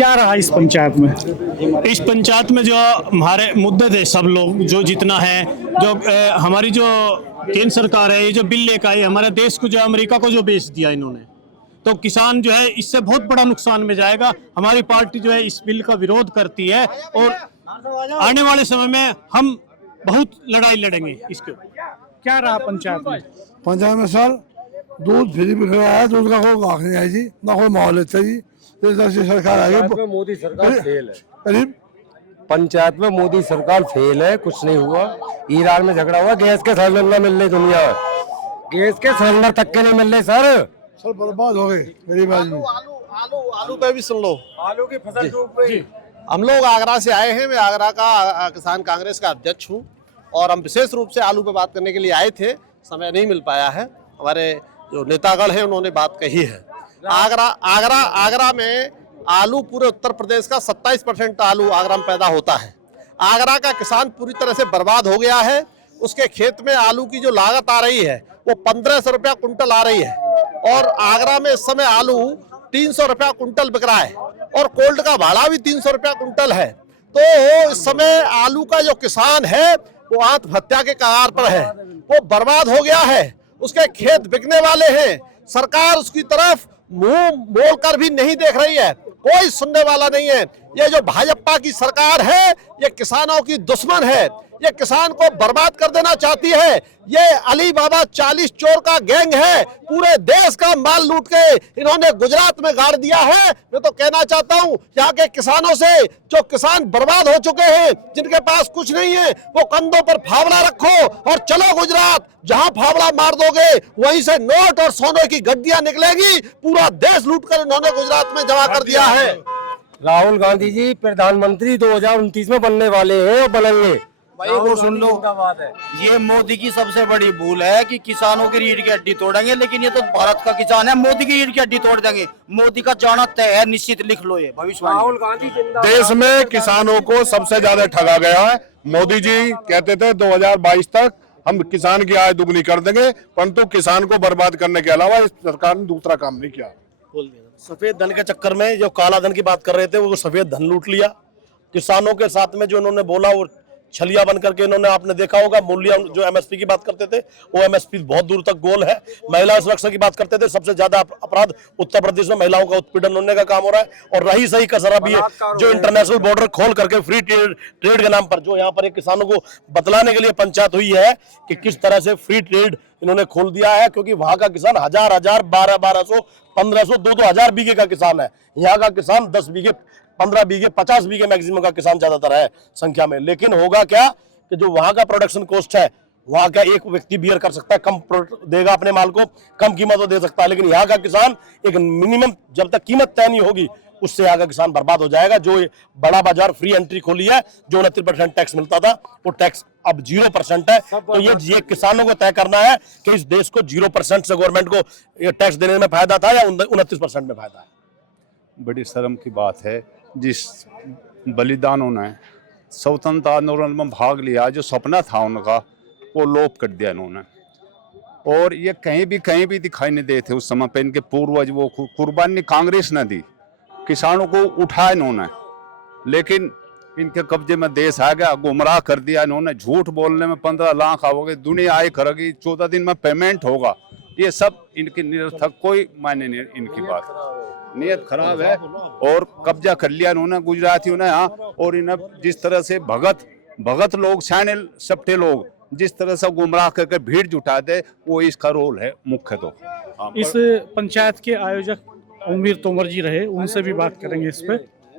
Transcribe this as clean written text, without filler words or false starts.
क्या रहा इस पंचायत में? इस पंचायत में जो हमारे मुद्दे थे, सब लोग जो जितना है, जो हमारी जो केंद्र सरकार है, ये जो बिल लेकर आई, हमारे देश को जो अमेरिका को जो बेच दिया इन्होंने, तो किसान जो है इससे बहुत बड़ा नुकसान में जाएगा। हमारी पार्टी जो है इस बिल का विरोध करती है और आने वाले समय में हम बहुत लड़ाई लड़ेंगे इसके। क्या रहा पंचायत में? पंचायत में सर दूध फ्री बिक रहा है, दूध का कोई गाहक नहीं है जी, ना कोई माहौल अच्छा जी। सरकार आई, मोदी सरकार फेल है। करीब पंचायत में मोदी सरकार फेल है, कुछ नहीं हुआ। ईरान में झगड़ा हुआ, गैस के सिलेंडर न मिल रहे, दुनिया गैस के सिलेंडर तक के नहीं मिल रहे सर बर्बाद हो गए गरीब आदमी। आलू पे भी सुन लो, आलू की फसल डूब गई। हम लोग आगरा से आए हैं। मैं आगरा का किसान कांग्रेस का अध्यक्ष हूँ और हम विशेष रूप से आलू पे बात करने के लिए आए थे। समय नहीं मिल पाया है। हमारे जो नेतागण हैं उन्होंने बात कही है। आगरा में आलू पूरे उत्तर प्रदेश का 27% आलू आगरा में पैदा होता है। आगरा का किसान पूरी तरह से बर्बाद हो गया है। उसके खेत में आलू की जो लागत आ रही है वो 1500 रुपया कुंटल आ रही है और आगरा में इस समय आलू 300 रुपया कुंटल बिक रहा है और कोल्ड का भाड़ा भी 300 रुपया कुंटल है। तो इस समय आलू का जो किसान है वो आत्महत्या के कगार पर है, वो बर्बाद हो गया है। उसके खेत बिकने वाले हैं, सरकार उसकी तरफ मुंह मोड़ कर भी नहीं देख रही है, कोई सुनने वाला नहीं है। ये जो भाजपा की सरकार है ये किसानों की दुश्मन है, ये किसान को बर्बाद कर देना चाहती है। ये अली बाबा 40 चोर का गैंग है, पूरे देश का माल लूट के इन्होंने गुजरात में गाड़ दिया है। मैं तो कहना चाहता हूँ यहाँ के किसानों से, जो किसान बर्बाद हो चुके हैं, जिनके पास कुछ नहीं है, वो कंधों पर फावड़ा रखो और चलो गुजरात। जहाँ फावड़ा मार दोगे वहीं से नोट और सोने की गड्डियां निकलेगी। पूरा देश लूट कर इन्होंने गुजरात में जमा कर दिया है। राहुल गांधी जी प्रधानमंत्री 2029 में बनने वाले हैं और बनेंगे। भाई वो सुन लो, ये मोदी की सबसे बड़ी भूल है कि किसानों की रीढ़ की हड्डी तोड़ेंगे, लेकिन ये तो भारत का किसान है, मोदी की रीढ़ की हड्डी तोड़ देंगे। मोदी का जाना तय है, निश्चित लिख लो ये भविष्यवाणी। राहुल गांधी देश में किसानों को सबसे ज्यादा ठगा गया है। मोदी जी कहते थे 2022 तक हम किसान की आय दुगनी कर देंगे, परंतु किसान को बर्बाद करने के अलावा इस सरकार ने दूसरा काम नहीं किया। सफेद धन के चक्कर में जो काला धन की बात कर रहे थे वो सफेद धन लूट लिया। किसानों के साथ में जो उन्होंने बोला वो छलिया बन करके इन्होंने, आपने देखा होगा मूल्य जो एमएसपी की बात करते थे वो एमएसपी बहुत दूर तक गोल है। महिला सुरक्षा की बात करते थे, सबसे ज्यादा अपराध उत्तर प्रदेश में महिलाओं का उत्पीड़न होने का काम हो रहा है। और रही सही कसर अभी जो इंटरनेशनल बॉर्डर खोल करके फ्री ट्रेड के नाम पर जो यहाँ पर एक किसानों को बतलाने के लिए पंचायत हुई है कि किस तरह से फ्री ट्रेड इन्होंने खोल दिया है, क्योंकि वहां का किसान 1000 1200 1500 2000 बीघे का किसान है। यहाँ का किसान 10 बीघे 15 बीघे 50 बीघे मैक्सिमम का किसान ज्यादातर है संख्या में। लेकिन होगा क्या कि जो वहां का प्रोडक्शन कॉस्ट है, वहां का एक व्यक्ति बियर कर सकता है, कम देगा अपने माल को, कम कीमत दे सकता है। लेकिन यहाँ का किसान एक मिनिमम जब तक कीमत तय नहीं होगी उससे यहाँ का किसान बर्बाद हो जाएगा। जो बड़ा बाजार फ्री एंट्री खोली है, जो 29% टैक्स मिलता था वो टैक्स अब 0% है। तो ये किसानों को तय करना है कि इस देश को 0% से गवर्नमेंट को टैक्स देने में फायदा था या 29% में फायदा है। बड़ी शर्म की बात है, जिस बलिदानों ने स्वतंत्रता आंदोलन में भाग लिया, जो सपना था उनका वो लोप कर दिया इन्होंने। और ये कहीं भी दिखाई नहीं देते उस समय पे। इनके पूर्वज वो कुर्बानी कांग्रेस ने दी, किसानों को उठाया इन्होंने, लेकिन इनके कब्जे में देश आ गया, गुमराह कर दिया इन्होंने। झूठ बोलने में 15 लाख आओगे, दुनिया आय करेगी, 14 दिन में पेमेंट होगा, ये सब इनकी निरर्थक, कोई मायने नहीं इनकी बात। नियत खराब है और कब्जा कर लिया इन्होंने गुजरातियों ने। हाँ, और इन्हें जिस तरह से भगत लोग, सैन्य सप्टे लोग जिस तरह से गुमराह करके भीड़ जुटा दे, वो इसका रोल है मुख्य। तो इस पंचायत के आयोजक उम्मीर तोमर जी रहे, उनसे भी बात करेंगे इस पे।